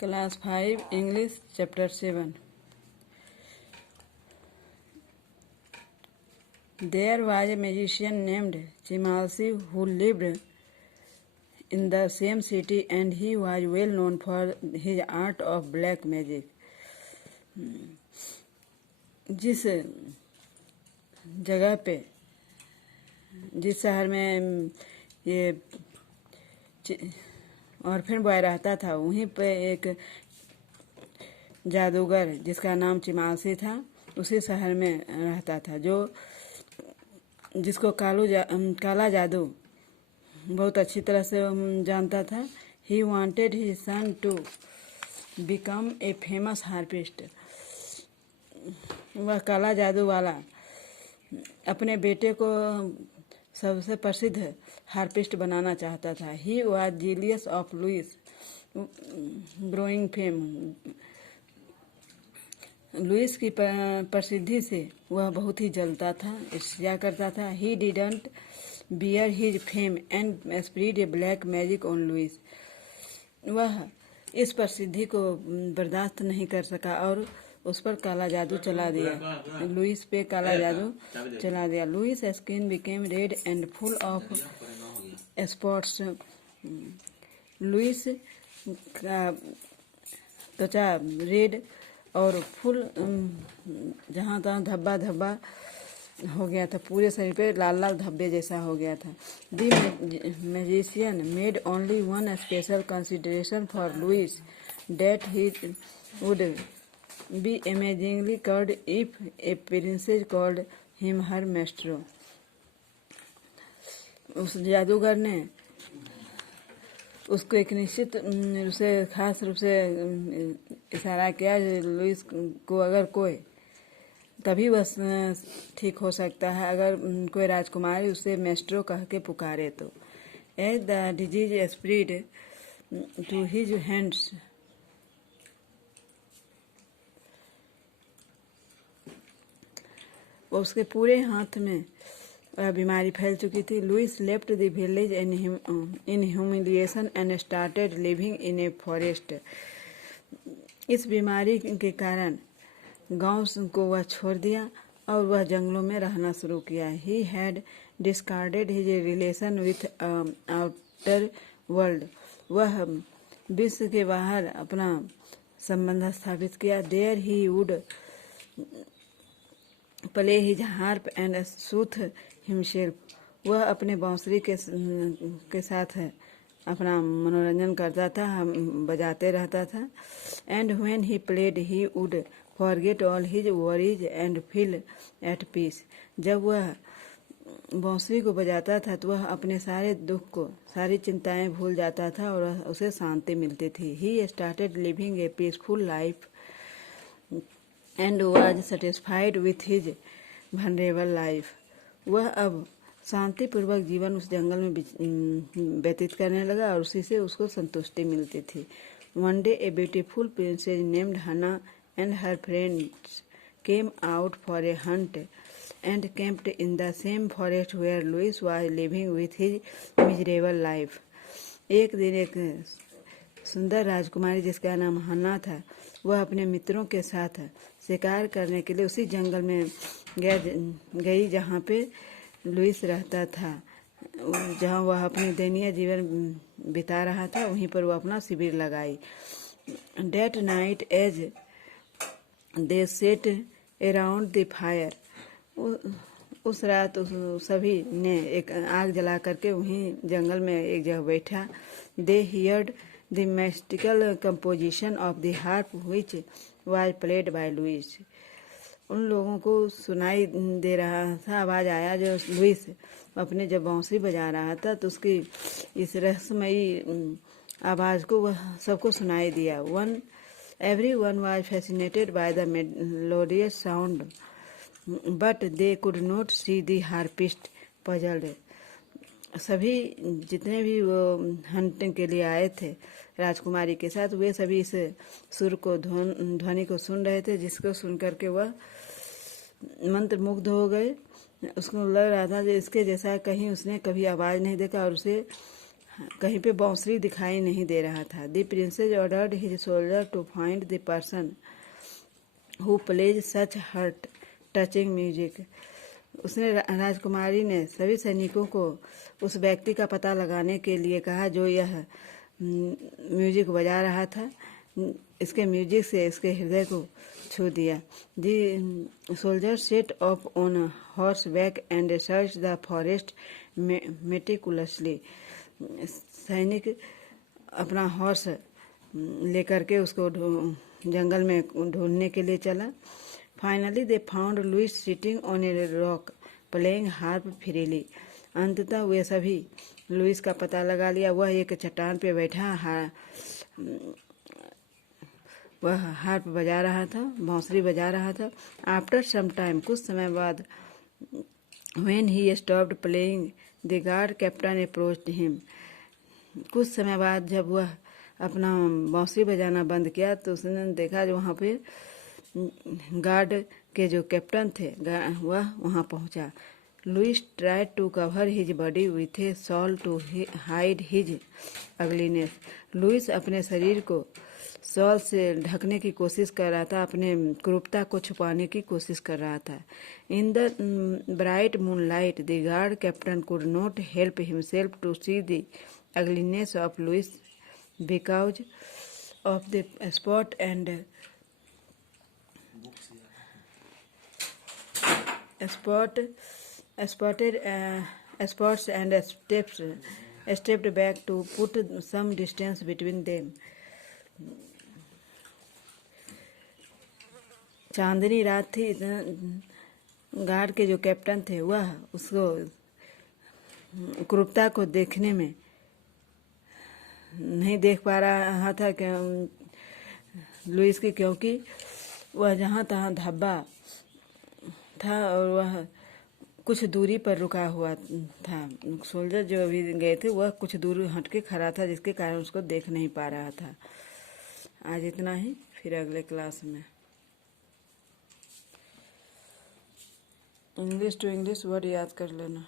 Class 5 English Chapter 7. There was a magician named Chimalsi who lived in the same city, and he was well known for his art of black magic. जिस जगह पे जिस शहर में ये orphan boy रहता था, वहीं पे एक जादूगर जिसका नाम चिमालसी था उसी शहर में रहता था, जिसको काला जादू बहुत अच्छी तरह से जानता था. He wanted his son to become a famous harpist. वह काला जादू वाला अपने बेटे को सबसे प्रसिद्ध हार्पिस्ट बनाना चाहता था. He was jealous of Louis growing fame. Louis की प्रसिद्धि से वह बहुत ही जलता था, ईर्ष्या करता था. He didn't bear his fame and spread a black magic on Louis. वह इस प्रसिद्धि को बर्दाश्त नहीं कर सका और उस पर काला जादू चला दिया. लुइस पे काला जादू चला दिया. Louis skin became red and full of spots. Louis का त्वचा रेड और फुल जहाँ तहाँ धब्बा धब्बा हो गया था, पूरे शरीर पे लाल लाल धब्बे जैसा हो गया था. The magician made only one special consideration for Louis, that he would be amazingly cured if a princess called him her maestro. उस जादूगर ने उसको एक निश्चित उसे खास रूप से इशारा किया, लुइस को अगर कोई तभी बस ठीक हो सकता है अगर कोई राजकुमारी उसे मेस्ट्रो कह के पुकारे तो. As the disease spread to his hands, उसके पूरे हाथ में बीमारी फैल चुकी थी. Louis left the village in humiliation and started living in a forest. इस बीमारी के कारण गांव को वह छोड़ दिया और वह जंगलों में रहना शुरू किया. He had discarded his relation with outer world. वह विश्व के बाहर अपना संबंध स्थापित किया. There he would play his harp and soothe himself. वह अपने बांसुरी के साथ अपना मनोरंजन करता था, बजाते रहता था. And when he played he would forget all his worries and feel at peace. जब वह बांसुरी को बजाता था तो वह अपने सारे दुख को, सारी चिंताएं भूल जाता था और उसे शांति मिलती थी. He started living A peaceful life and was satisfied with his vulnerable life. वह अब शांतिपूर्वक जीवन उस जंगल में व्यतीत करने लगा और उसी से उसको संतुष्टि मिलती थी. One day a beautiful princess named Hannah and her friends came out for a hunt and camped in the same forest where Louis was living with his miserable life. एक दिन एक सुंदर राजकुमारी जिसका नाम हन्ना था, वह अपने मित्रों के साथ शिकार करने के लिए उसी जंगल में गई जहाँ पे लुइस रहता था. जहाँ वह अपनी दयनीय जीवन बिता रहा था वहीं पर वह अपना शिविर लगाई. That night as they sat around the fire. उस रात सभी ने एक आग जला करके वहीं जंगल में एक जगह बैठा. दे heard the mystical composition of the harp which was played by Louis. उन लोगों को सुनाई दे रहा था, आवाज आया जो लुइस अपने जब बांसुरी बजा रहा था तो उसकी इस रहस्यमयी आवाज को वह सबको सुनाई दिया. Everyone was fascinated by the melodious sound, but they could not see the harpist. Puzzled. सभी जितने भी वो हंटिंग के लिए आए थे राजकुमारी के साथ, वे सभी इस सुर को, ध्वनि को सुन रहे थे, जिसको सुन करके वह मंत्र मुग्ध हो गए. उसको लग रहा था कि इसके जैसा कहीं उसने कभी आवाज़ नहीं देखा और उसे कहीं पे बांसुरी दिखाई नहीं दे रहा था। The princess ordered his soldier to find the person who plays such heart touching music. उसने राजकुमारी ने सभी सैनिकों को उस व्यक्ति का पता लगाने के लिए कहा जो यह म्यूजिक बजा रहा था। इसके म्यूजिक से इसके हृदय को छू दिया। दी soldier set of on horse back and search the forest meticulously. सैनिक अपना हॉर्स लेकर के उसको जंगल में ढूंढने के लिए चला। Finally they found Louis sitting on a rock playing harp freely. अंततः वे सभी लुइस का पता लगा लिया। वह एक चट्टान पे बैठा वह हार्प बजा रहा था, बांसुरी बजा रहा था। आफ्टर सम टाइम, कुछ समय बाद, when he stopped playing the guard captain approached him. कुछ समय बाद जब वह अपना बांसुरी बजाना बंद किया तो उसने देखा जो वहाँ पे गार्ड के जो कैप्टन थे वह वहाँ पहुँचा। Louis tried to cover his body with a shawl to hide his ugliness. Louis अपने शरीर को शॉल से ढकने की कोशिश कर रहा था, अपने क्रूरता को छुपाने की कोशिश कर रहा था। In the bright moonlight the guard captain could not help himself to see the ugliness of Louis because of the spot and spots and stepped back to put some distance between them. चांदनी रात थी। Guard के जो captain थे वह उसको क्रूरता को देखने में नहीं देख पा रहा था कि लुइस की, क्योंकि वह जहाँ तहाँ धब्बा था और वह कुछ दूरी पर रुका हुआ था। सोल्जर जो अभी गए थे वह कुछ दूर हटके खड़ा था, जिसके कारण उसको देख नहीं पा रहा था। आज इतना ही, फिर अगले क्लास में इंग्लिश टू इंग्लिश वर्ड याद कर लेना।